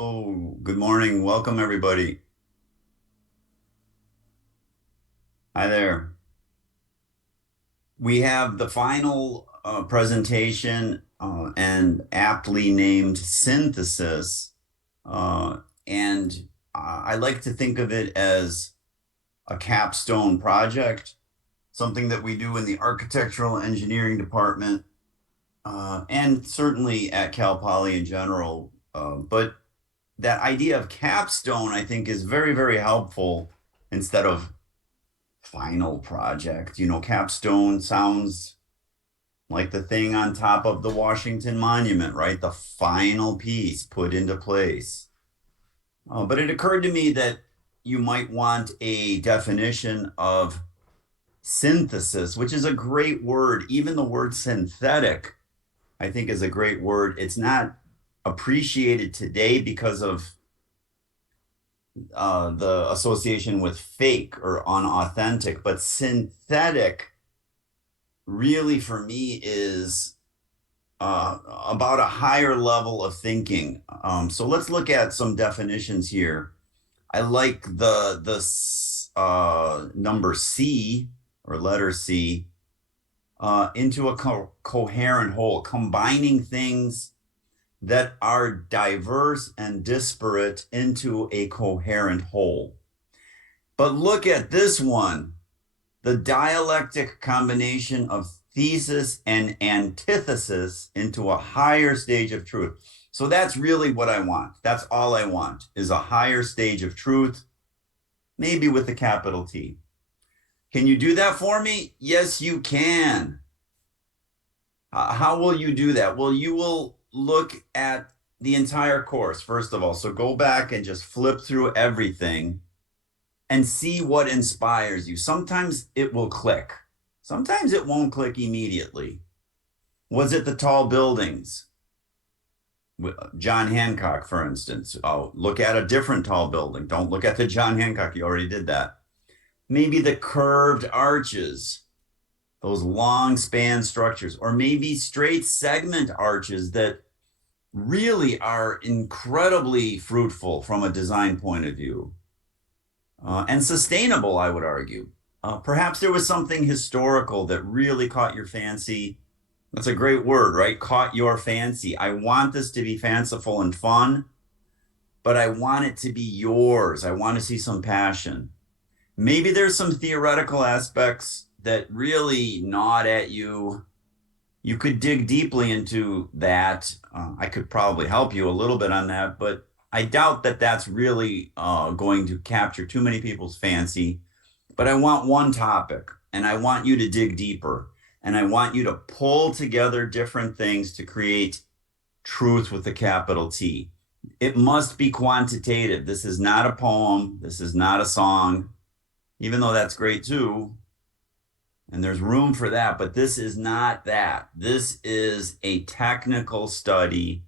Oh, good morning. Welcome, everybody. Hi there. We have the final presentation and aptly named synthesis. And I like to think of it as a capstone project, something that we do in the architectural engineering department, and certainly at Cal Poly in general. But that idea of capstone, I think, is very, very helpful instead of final project. Capstone sounds like the thing on top of the Washington Monument, right? The final piece put into place. But it occurred to me that you might want a definition of synthesis, which is a great word. Even the word synthetic, I think, is a great word. It's not appreciated today because of the association with fake or unauthentic, but synthetic really for me is about a higher level of thinking. So let's look at some definitions here. I like the number C or letter C into a coherent whole, combining things that are diverse and disparate into a coherent whole. But look at this one, the dialectic combination of thesis and antithesis into a higher stage of truth. So that's really what I want. That's all I want is a higher stage of truth, maybe with a capital T. Can you do that for me? Yes, you can. How will you do that? Well, you will look at the entire course, first of all. So go back and just flip through everything and see what inspires you. Sometimes it will click. Sometimes it won't click immediately. Was it the tall buildings? John Hancock, for instance. Oh, look at a different tall building. Don't look at the John Hancock. You already did that. Maybe the curved arches, those long span structures, or maybe straight segment arches that really are incredibly fruitful from a design point of view. And sustainable, I would argue. Perhaps there was something historical that really caught your fancy. That's a great word, right? Caught your fancy. I want this to be fanciful and fun, but I want it to be yours. I want to see some passion. Maybe there's some theoretical aspects that really nod at you. You could dig deeply into that. I could probably help you a little bit on that, but I doubt that that's really going to capture too many people's fancy. But I want one topic, and I want you to dig deeper, and I want you to pull together different things to create truth with a capital T. It must be quantitative. This is not a poem. This is not a song, even though that's great too. And there's room for that, but this is not that. This is a technical study.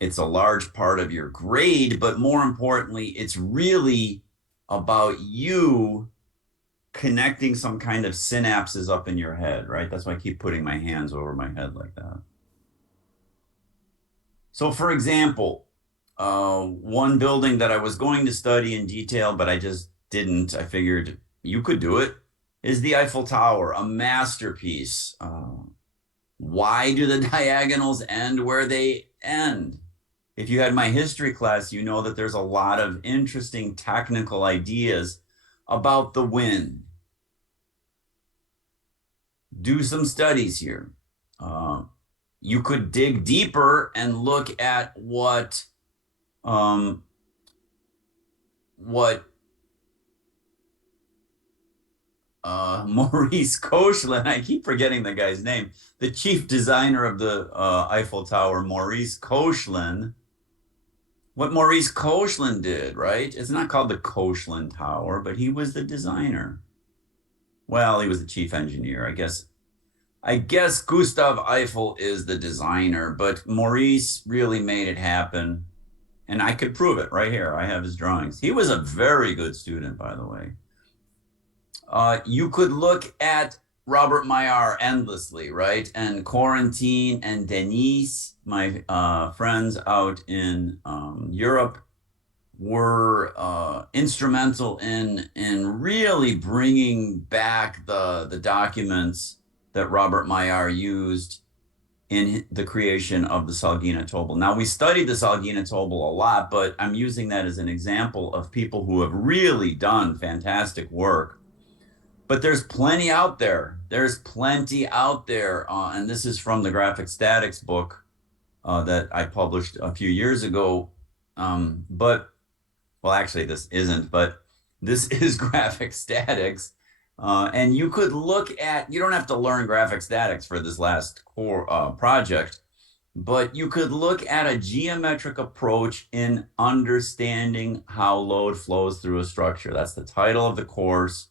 It's a large part of your grade, but more importantly, it's really about you connecting some kind of synapses up in your head, right? That's why I keep putting my hands over my head like that. So, for example, one building that I was going to study in detail, but I just didn't, I figured you could do it, is the Eiffel Tower, a masterpiece. Why do the diagonals end where they end? If you had my history class, you know that there's a lot of interesting technical ideas about the wind. Do some studies here. You could dig deeper and look at um, what Maurice Koechlin, I keep forgetting the guy's name, the chief designer of the Eiffel Tower, Maurice Koechlin, what Maurice Koechlin did, right? It's not called the Koechlin Tower, but he was the designer. Well, he was the chief engineer, I guess. I guess Gustav Eiffel is the designer, but Maurice really made it happen. And I could prove it right here. I have his drawings. He was a very good student, by the way. You could look at Robert Maillard endlessly, right? And Quarantine and Denise, my friends out in Europe, were instrumental in really bringing back the documents that Robert Maillard used in the creation of the Salgina Tobel. Now, we studied the Salgina Tobel a lot, but I'm using that as an example of people who have really done fantastic work. But there's plenty out there. There's plenty out there. And this is from the graphic statics book that I published a few years ago. But, well, actually, this isn't, but this is graphic statics. And you could look at, you don't have to learn graphic statics for this last core project, but you could look at a geometric approach in understanding how load flows through a structure. That's the title of the course.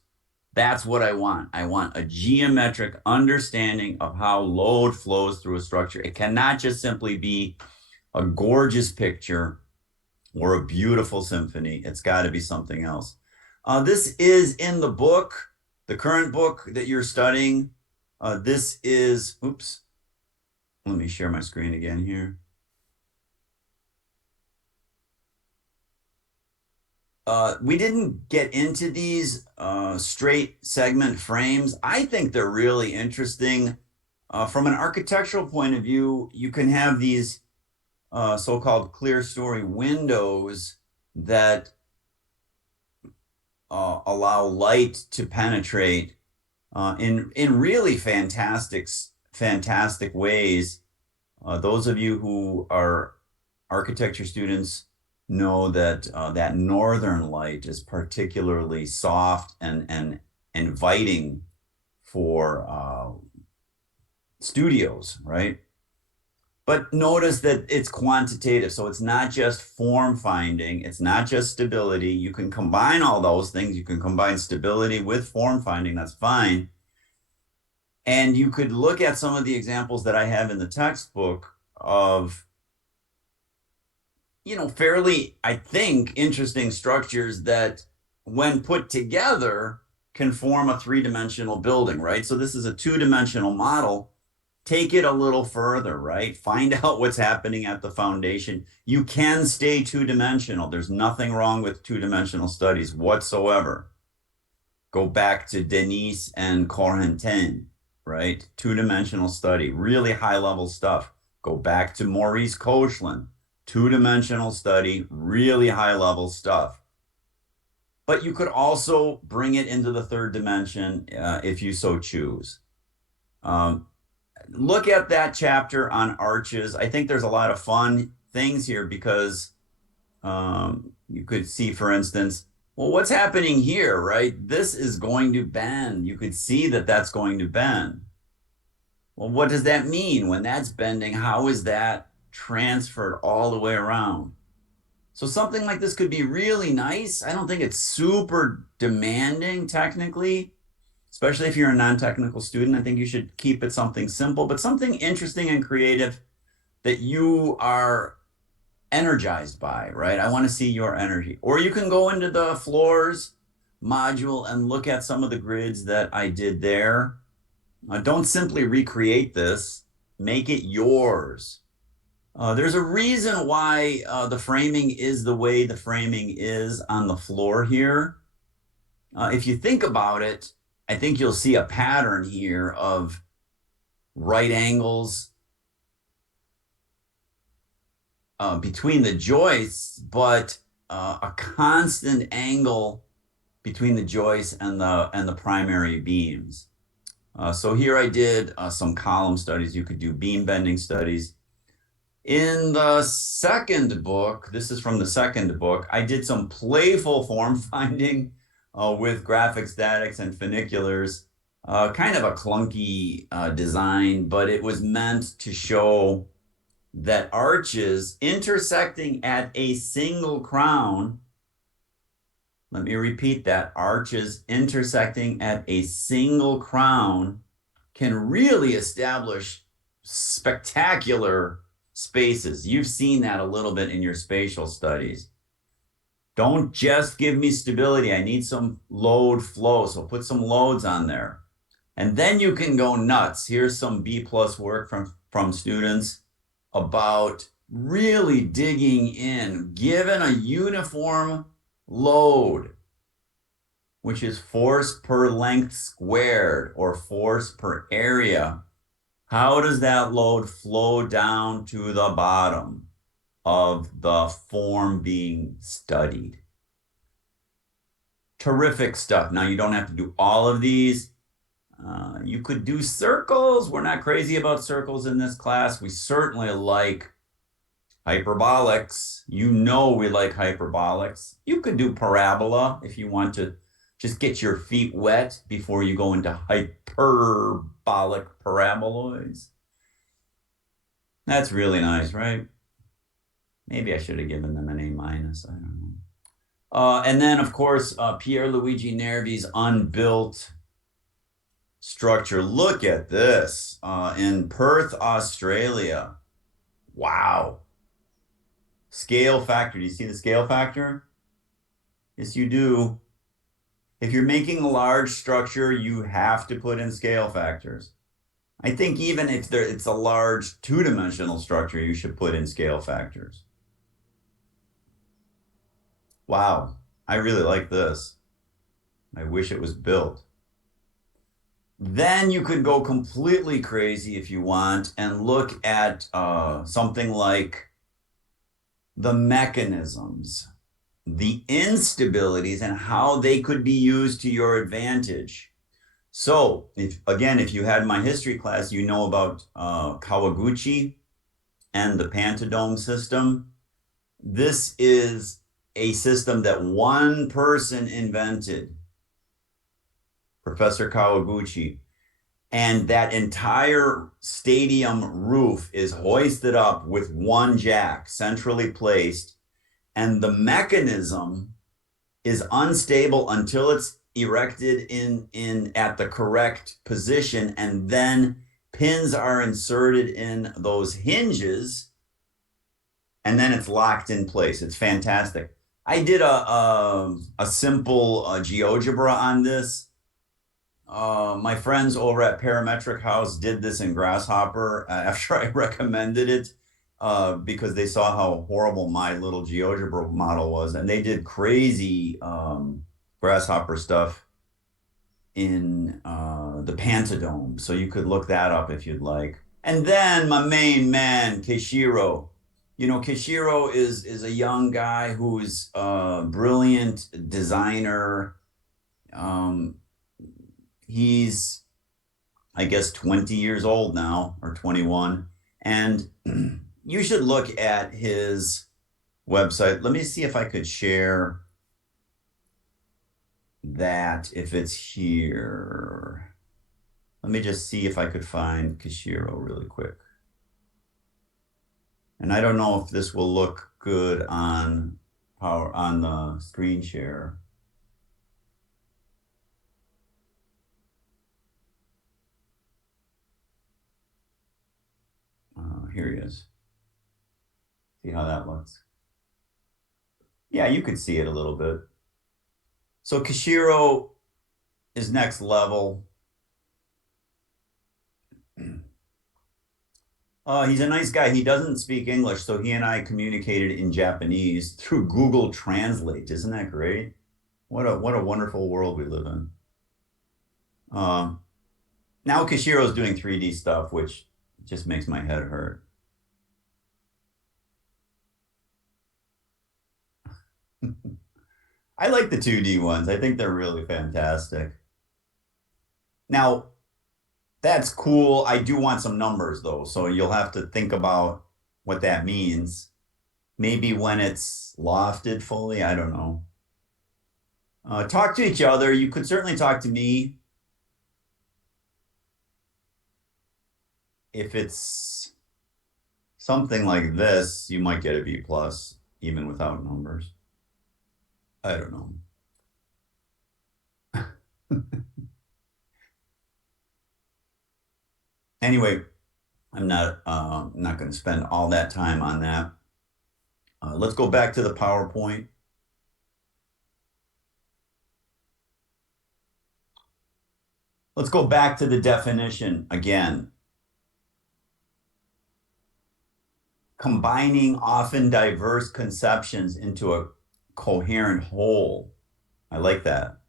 That's what I want. I want a geometric understanding of how load flows through a structure. It cannot just simply be a gorgeous picture or a beautiful symphony. It's got to be something else. This is in the book, the current book that you're studying. This is, oops, let me share my screen again here. We didn't get into these straight segment frames. I think they're really interesting. From an architectural point of view, you can have these so-called clear story windows that allow light to penetrate in really fantastic ways. Those of you who are architecture students know that that northern light is particularly soft and inviting for studios, right? But notice that it's quantitative. So it's not just form finding. It's not just stability. You can combine all those things. You can combine stability with form finding. That's fine. And you could look at some of the examples that I have in the textbook of, you know, fairly, I think, interesting structures that when put together can form a three-dimensional building, right? So this is a two-dimensional model. Take it a little further, right? Find out what's happening at the foundation. You can stay two-dimensional. There's nothing wrong with two-dimensional studies whatsoever. Go back to Denise and Corentin, right? Two-dimensional study, really high-level stuff. Go back to Maurice Koechlin, two-dimensional study, really high-level stuff. But you could also bring it into the third dimension if you so choose. Look at that chapter on arches. I think there's a lot of fun things here because you could see, for instance, well, what's happening here, right? This is going to bend. You could see that that's going to bend. Well, what does that mean when that's bending? How is that transferred all the way around? So something like this could be really nice. I don't think it's super demanding technically, especially if you're a non-technical student. I think you should keep it something simple, but something interesting and creative that you are energized by, right? I want to see your energy. Or you can go into the floors module and look at some of the grids that I did there. Don't simply recreate this, make it yours. There's a reason why the framing is the way the framing is on the floor here. If you think about it, I think you'll see a pattern here of right angles between the joists, but a constant angle between the joists and the primary beams. So here I did some column studies. You could do beam bending studies. In the second book, this is from the second book, I did some playful form finding with graphic statics and funiculars. Kind of a clunky design, but it was meant to show that arches intersecting at a single crown, let me repeat that, arches intersecting at a single crown can really establish spectacular spaces. You've seen that a little bit in your spatial studies. Don't just give me stability. I need some load flow. So put some loads on there. And then you can go nuts. Here's some B plus work from students about really digging in, given a uniform load, which is force per length squared or force per area. How does that load flow down to the bottom of the form being studied? Terrific stuff. Now, you don't have to do all of these. You could do circles. We're not crazy about circles in this class. We certainly like hyperbolics. You know we like hyperbolics. You could do parabola if you want to just get your feet wet before you go into hyperbolic paraboloids. That's really nice, right? Maybe I should have given them an A minus. I don't know. And then, of course, Pierluigi Nervi's unbuilt structure. Look at this in Perth, Australia. Wow. Scale factor. Do you see the scale factor? Yes, you do. If you're making a large structure, you have to put in scale factors. I think even if it's a large two-dimensional structure, you should put in scale factors. Wow, I really like this. I wish it was built. Then you could go completely crazy if you want and look at something like the mechanisms, the instabilities, and how they could be used to your advantage. So, if you had my history class, you know about Kawaguchi and the Pantodome system. This is a system that one person invented, Professor Kawaguchi, and that entire stadium roof is hoisted up with one jack centrally placed, and the mechanism is unstable until it's erected in at the correct position, and then pins are inserted in those hinges, and then it's locked in place. It's fantastic. I did a simple GeoGebra on this. My friends over at Parametric House did this in Grasshopper after I recommended it because they saw how horrible my little GeoGebra model was, and they did crazy Grasshopper stuff in the Pantodome. So you could look that up if you'd like. And then my main man, Keishiro. You know, Keishiro is a young guy who's a brilliant designer. He's, I guess, 20 years old now, or 21. And you should look at his website. Let me see if I could share that, if it's here. Let me just see if I could find Keishiro really quick. And I don't know if this will look good on the screen share. Here he is. See how that looks? Yeah, you could see it a little bit. So Keishiro is next level. He's a nice guy. He doesn't speak English, so he and I communicated in Japanese through Google Translate. Isn't that great? What a wonderful world we live in. Now Keishiro's doing 3D stuff, which just makes my head hurt. I like the 2D ones. I think they're really fantastic. Now, that's cool. I do want some numbers though, so you'll have to think about what that means. Maybe when it's lofted fully, I don't know. Talk to each other. You could certainly talk to me. If it's something like this, you might get a B plus even without numbers. I don't know. Anyway, I'm not going to spend all that time on that. Let's go back to the PowerPoint. Let's go back to the definition again. Combining often diverse conceptions into a coherent whole. I like that.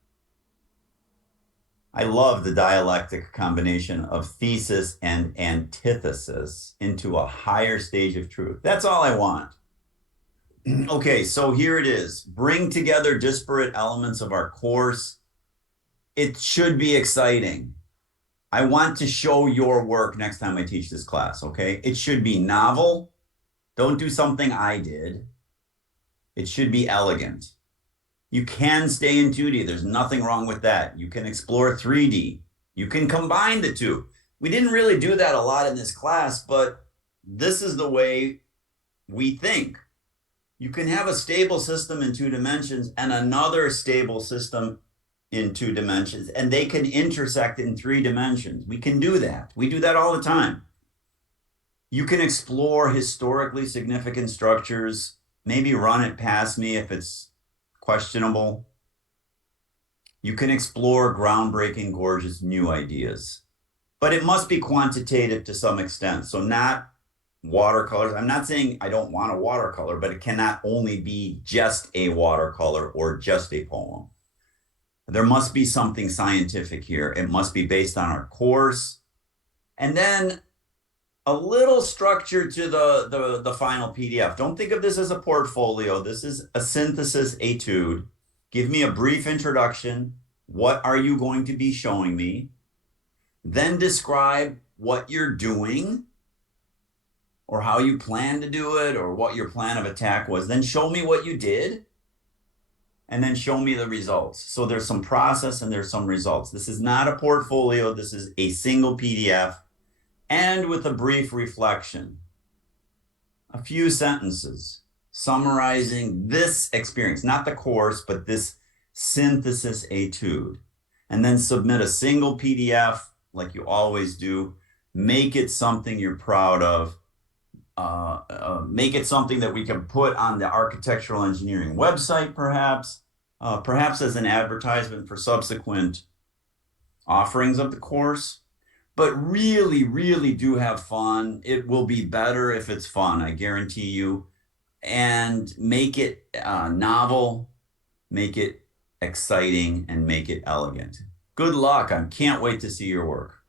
I love the dialectic combination of thesis and antithesis into a higher stage of truth. That's all I want. Okay, so here it is. Bring together disparate elements of our course. It should be exciting. I want to show your work next time I teach this class, okay? It should be novel. Don't do something I did. It should be elegant. You can stay in 2D. There's nothing wrong with that. You can explore 3D. You can combine the two. We didn't really do that a lot in this class, but this is the way we think. You can have a stable system in 2 dimensions and another stable system in 2 dimensions, and they can intersect in 3 dimensions. We can do that. We do that all the time. You can explore historically significant structures, maybe run it past me if it's questionable. You can explore groundbreaking, gorgeous new ideas, but it must be quantitative to some extent. So not watercolors. I'm not saying I don't want a watercolor, but it cannot only be just a watercolor or just a poem. There must be something scientific here. It must be based on our course. And then a little structure to the final PDF. Don't think of this as a portfolio. This is a synthesis etude. Give me a brief introduction. What are you going to be showing me? Then describe what you're doing or how you plan to do it or what your plan of attack was. Then show me what you did and then show me the results. So there's some process and there's some results. This is not a portfolio. This is a single PDF. And with a brief reflection, a few sentences summarizing this experience, not the course, but this synthesis etude, and then submit a single PDF like you always do. Make it something you're proud of. Make it something that we can put on the architectural engineering website, perhaps as an advertisement for subsequent offerings of the course. But really, really do have fun. It will be better if it's fun, I guarantee you. And make it novel, make it exciting, and make it elegant. Good luck. I can't wait to see your work.